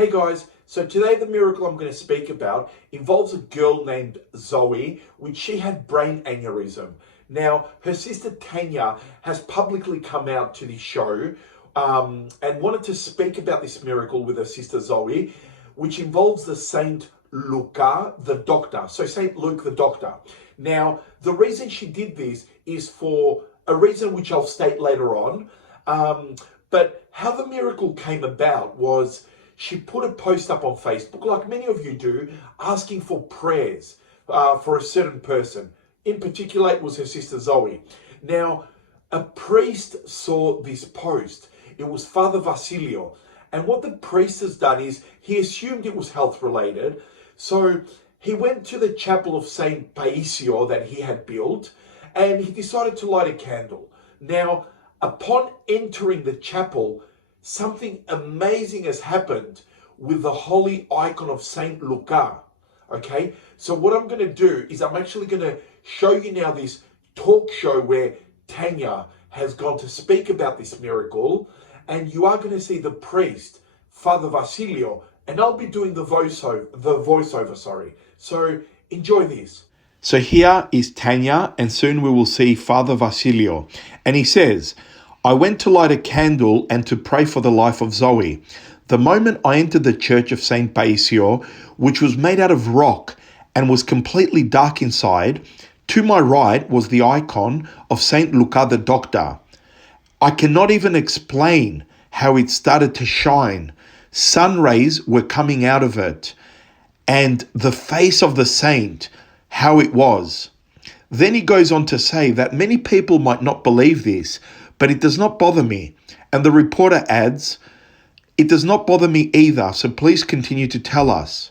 Hey guys, so today the miracle I'm going to speak about involves a girl named Zoe, which she had brain aneurysm. Now, her sister Tanya has publicly come out to this show and wanted to speak about this miracle with her sister Zoe, which involves the St.Louka the Doctor. So St. Luke the Doctor. Now, the reason she did this is for a reason which I'll state later on. But how the miracle came about was she put a post up on Facebook, like many of you do, asking for prayers for a certain person. In particular, it was her sister Zoe. Now, a priest saw this post. It was Father Vasilio. And what the priest has done is he assumed it was health related. So he went to the chapel of St. Paisio that he had built, and he decided to light a candle. Now, upon entering the chapel, something amazing has happened with the holy icon of St. Louka. Okay, so what I'm going to do is I'm actually going to show you now this talk show where Tanya has gone to speak about this miracle, and you are going to see the priest, Father Vasilio, and I'll be doing the voiceover. So enjoy this. So here is Tanya, and soon we will see Father Vasilio. And he says, I went to light a candle and to pray for the life of Zoe. The moment I entered the church of St. Paisio, which was made out of rock and was completely dark inside, to my right was the icon of St. Louka the Doctor. I cannot even explain how it started to shine. Sun rays were coming out of it, and the face of the saint, how it was. Then he goes on to say that many people might not believe this, but it does not bother me. And the reporter adds, it does not bother me either, so please continue to tell us.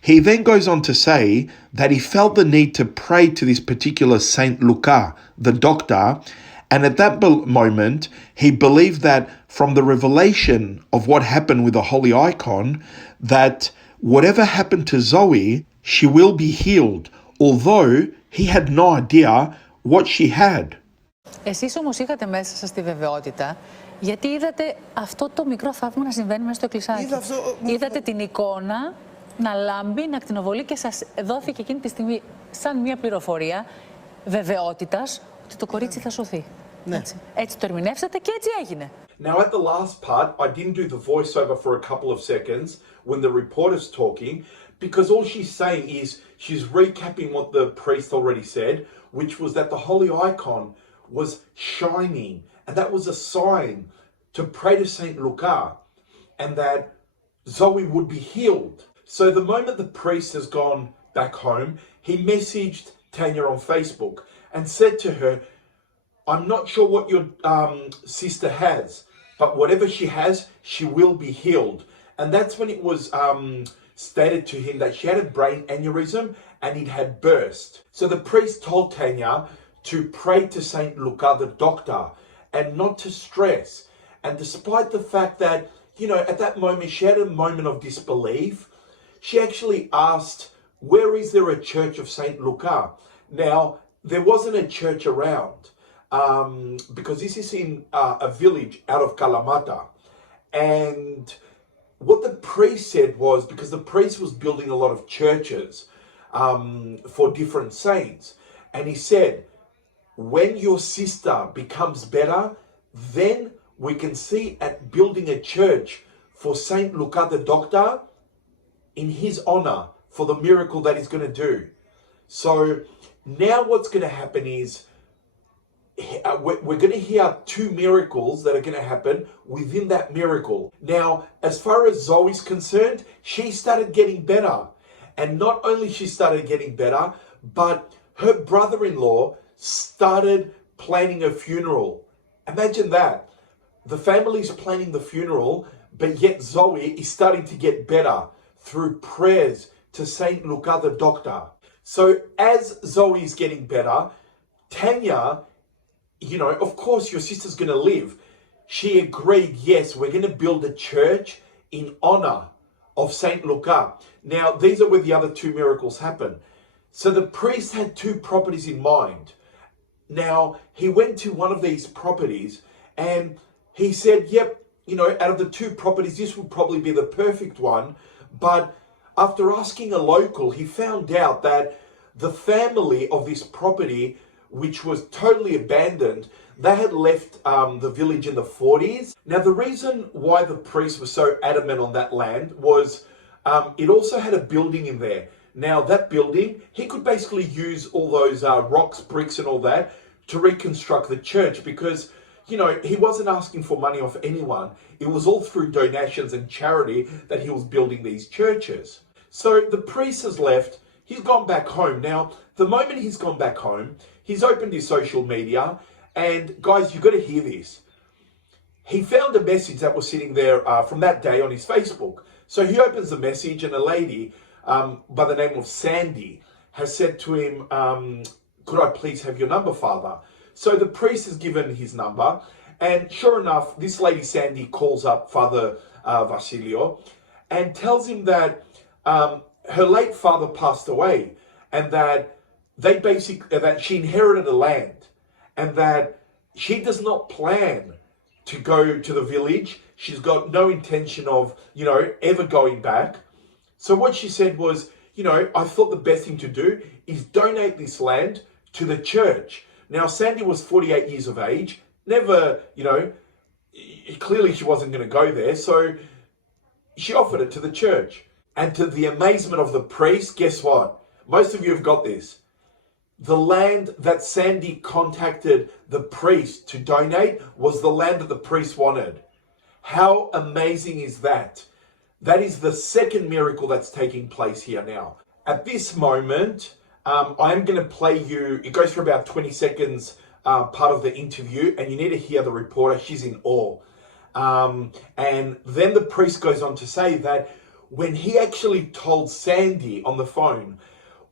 He then goes on to say that he felt the need to pray to this particular St. Louka, the doctor, and at that moment, he believed that from the revelation of what happened with the holy icon, that whatever happened to Zoe, she will be healed, although he had no idea what she had. Εσείς όμως είχατε μέσα σας τη βεβαιότητα, γιατί είδατε αυτό το μικρό θαύμα να συμβαίνει μέσα στο εκκλησάκι. Είδατε την εικόνα να λάμπει, να ακτινοβολεί και σας δόθηκε εκείνη τη στιγμή σαν μια πληροφορία βεβαιότητας ότι το κορίτσι θα σωθεί. Ναι. Έτσι το ερμηνεύσατε και έτσι έγινε. Now at the last part, I didn't do the voiceover for a couple of seconds when the reporter's talking, because all she's saying is she's recapping what the priest already said, which was that the holy icon was shining, and that was a sign to pray to St. Louka, and that Zoe would be healed. So the moment the priest has gone back home, he messaged Tanya on Facebook and said to her, I'm not sure what your sister has, but whatever she has, she will be healed. And that's when it was stated to him that she had a brain aneurysm and it had burst. So the priest told Tanya to pray to St. Louka the Doctor and not to stress. And despite the fact that, at that moment she had a moment of disbelief, she actually asked, where is there a church of St. Louka? Now, there wasn't a church around because this is in a village out of Kalamata. And what the priest said was, because the priest was building a lot of churches for different saints, and he said, when your sister becomes better, then we can see at building a church for St. Louka the Doctor in his honor for the miracle that he's going to do. So now what's going to happen is we're going to hear two miracles that are going to happen within that miracle. Now, as far as Zoe's concerned, she started getting better. And not only she started getting better, but her brother-in-law started planning a funeral. Imagine that. The family's planning the funeral, but yet Zoe is starting to get better through prayers to St. Louka the Doctor. So as Zoe is getting better, Tanya, of course your sister's going to live. She agreed, yes, we're going to build a church in honor of St. Louka. Now, these are where the other two miracles happen. So the priest had two properties in mind. Now, he went to one of these properties and he said, yep, out of the two properties, this would probably be the perfect one. But after asking a local, he found out that the family of this property, which was totally abandoned, they had left the village in the 40s. Now, the reason why the priest was so adamant on that land was it also had a building in there. Now, that building, he could basically use all those rocks, bricks and all that to reconstruct the church because, he wasn't asking for money off anyone. It was all through donations and charity that he was building these churches. So the priest has left. He's gone back home. Now, the moment he's gone back home, he's opened his social media. And guys, you've got to hear this. He found a message that was sitting there from that day on his Facebook. So he opens the message and a lady by the name of Sandy has said to him, could I please have your number, Father? So the priest has given his number. And sure enough, this lady Sandy calls up Father Vasilio and tells him that her late father passed away and that that she inherited a land and that she does not plan to go to the village. She's got no intention of, ever going back. So what she said was, I thought the best thing to do is donate this land to the church. Now, Sandy was 48 years of age, never, clearly she wasn't going to go there. So she offered it to the church. And to the amazement of the priest, guess what? Most of you have got this. The land that Sandy contacted the priest to donate was the land that the priest wanted. How amazing is that? That is the second miracle that's taking place here now. At this moment, I'm going to play you, it goes for about 20 seconds, part of the interview, and you need to hear the reporter. She's in awe. And then the priest goes on to say that when he actually told Sandy on the phone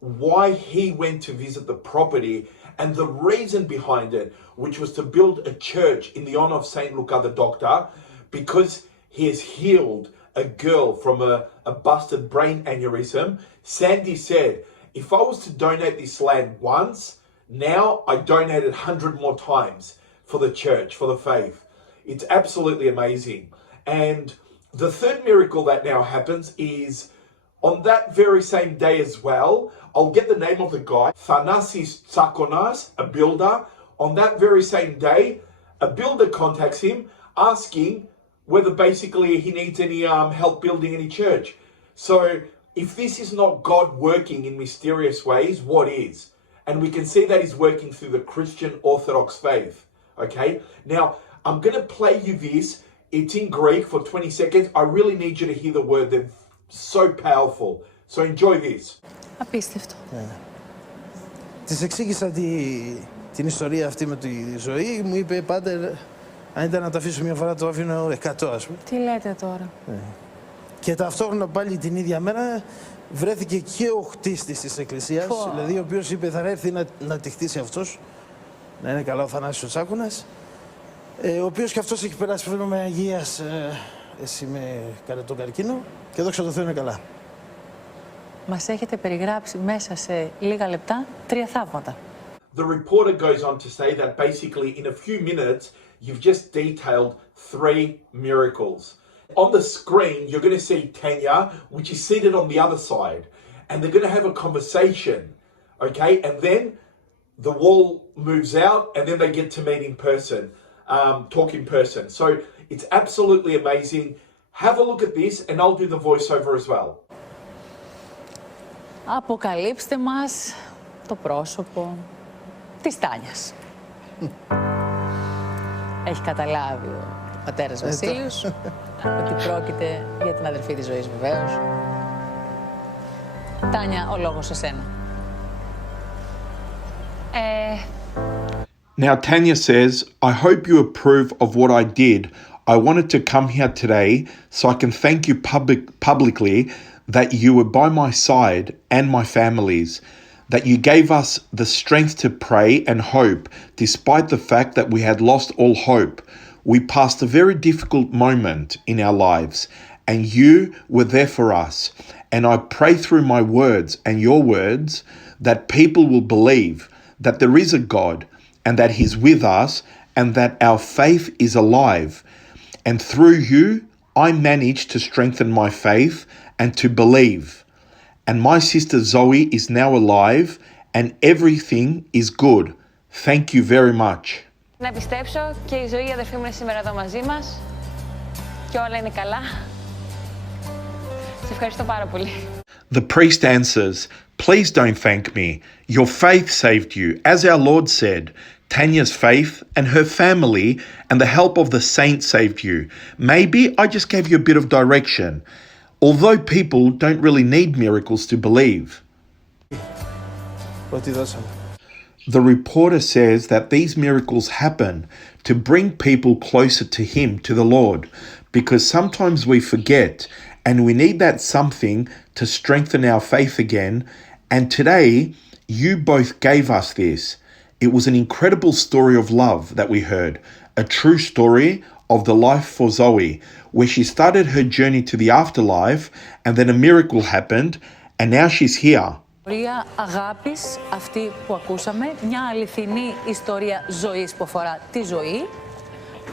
why he went to visit the property and the reason behind it, which was to build a church in the honor of St.Louka the Doctor, because he has healed a girl from a busted brain aneurysm. Sandy said, if I was to donate this land once, now I donate it 100 more times for the church, for the faith. It's absolutely amazing. And the third miracle that now happens is on that very same day as well. I'll get the name of the guy, Thanasis Tsakonas, a builder. On that very same day, a builder contacts him asking whether basically he needs any help building any church. So if this is not God working in mysterious ways, what is? And we can see that he's working through the Christian Orthodox Faith. Okay? Now, I'm going to play you this. It's in Greek for 20 seconds. I really need you to hear the word. They're so powerful. So enjoy this. Απίστευτο. Της εξήγησα την ιστορία αυτή με τη ζωή. Μου είπε, πάτερ, αν ήταν να το αφήσω μια φορά, το αφήνω 100, ας πούμε. Τι λέτε τώρα. Και ταυτόχρονα πάλι την ίδια μέρα βρέθηκε και ο χτίστης της εκκλησίας, δηλαδή ο οποίος είπε θα έρθει να τη χτίσει αυτός, να είναι καλά ο Θανάσης Τσάκωνας, ο οποίος και αυτός έχει περάσει πρόβλημα αγίας, εσύ με τον καρκίνο και δόξα τω Θεώ είναι καλά. Μας έχετε περιγράψει μέσα σε λίγα λεπτά 3 θαύματα. The reporter goes on to say that basically in a few minutes, you've just detailed 3 miracles. On the screen, you're going to see Tanya, which is seated on the other side, and they're going to have a conversation, okay? And then the wall moves out, and then they get to meet in person, talk in person. So it's absolutely amazing. Have a look at this, and I'll do the voiceover as well. Αποκαλύψτε μας το πρόσωπο της Τάνιας. Έχει καταλάβει ο πατέρας Βασίλειος ότι πρόκειται για την αδερφή της ζωής βεβαίως. Τάνια, ο λόγος σε σένα. Now Tanya says, I hope you approve of what I did. I wanted to come here today so I can thank you publicly that you were by my side and my family's, that you gave us the strength to pray and hope despite the fact that we had lost all hope. We passed a very difficult moment in our lives and you were there for us. And I pray through my words and your words that people will believe that there is a God and that He's with us and that our faith is alive. And through you, I managed to strengthen my faith and to believe. And my sister Zoe is now alive and everything is good. Thank you very much. Να πιστέψω και η Ζωή, η αδερφή μου, είναι σήμερα εδώ μαζί μας και όλα είναι καλά. Σε ευχαριστώ πάρα πολύ. The priest answers, please don't thank me. Your faith saved you. As our Lord said, Tanya's faith and her family and the help of the saints saved you. Maybe I just gave you a bit of direction. Although people don't really need miracles to believe. The reporter says that these miracles happen to bring people closer to Him, to the Lord, because sometimes we forget and we need that something to strengthen our faith again. And today, you both gave us this. It was an incredible story of love that we heard, a true story of the life for Zoe, where she started her journey to the afterlife and then a miracle happened and now she's here. Ιστορία αγάπης αυτή που ακούσαμε, μια αληθινή ιστορία ζωής που αφορά τη ζωή,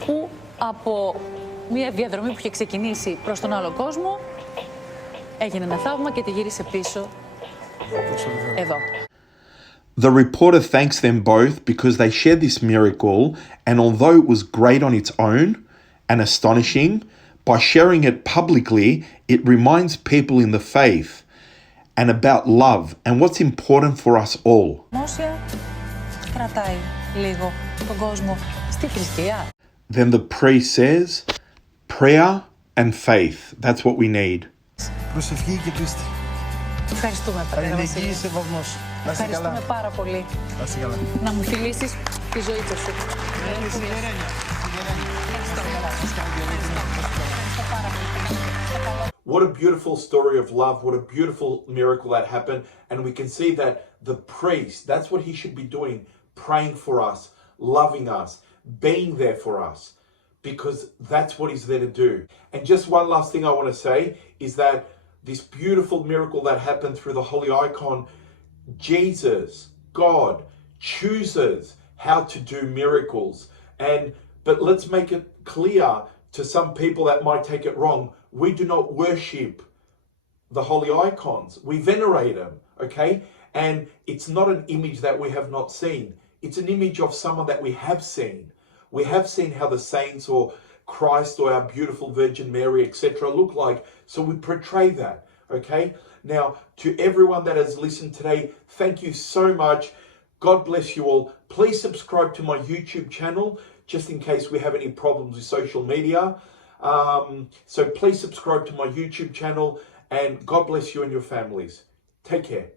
που από μια διαδρομή που είχε ξεκινήσει προς τον άλλο κόσμο, έγινε ένα θαύμα και τη γύρισε πίσω εδώ. The reporter thanks them both because they shared this miracle, and although it was great on its own and astonishing, by sharing it publicly, it reminds people in the faith and about love and what's important for us all. Δημόσια κρατάει λίγο τον κόσμο στη θρησκεία. Then the priest says, prayer and faith. That's what we need. Προσευχή και πίστη. Ευχαριστούμε, Πατέρα Βασίλη. Ευχαριστούμε πάρα πολύ. Να μου φιλήσεις τη ζωή σου. What a beautiful story of love. What a beautiful miracle that happened. And we can see that the priest, that's what he should be doing, praying for us, loving us, being there for us, because that's what he's there to do. And just one last thing I want to say is that this beautiful miracle that happened through the holy icon, Jesus, God, chooses how to do miracles. But let's make it clear to some people that might take it wrong. We do not worship the holy icons. We venerate them, okay? And it's not an image that we have not seen. It's an image of someone that we have seen. We have seen how the saints or Christ or our beautiful Virgin Mary, etc. look like. So we portray that, okay? Now, to everyone that has listened today, thank you so much. God bless you all. Please subscribe to my YouTube channel, just in case we have any problems with social media. So please subscribe to my YouTube channel, and God bless you and your families. Take care.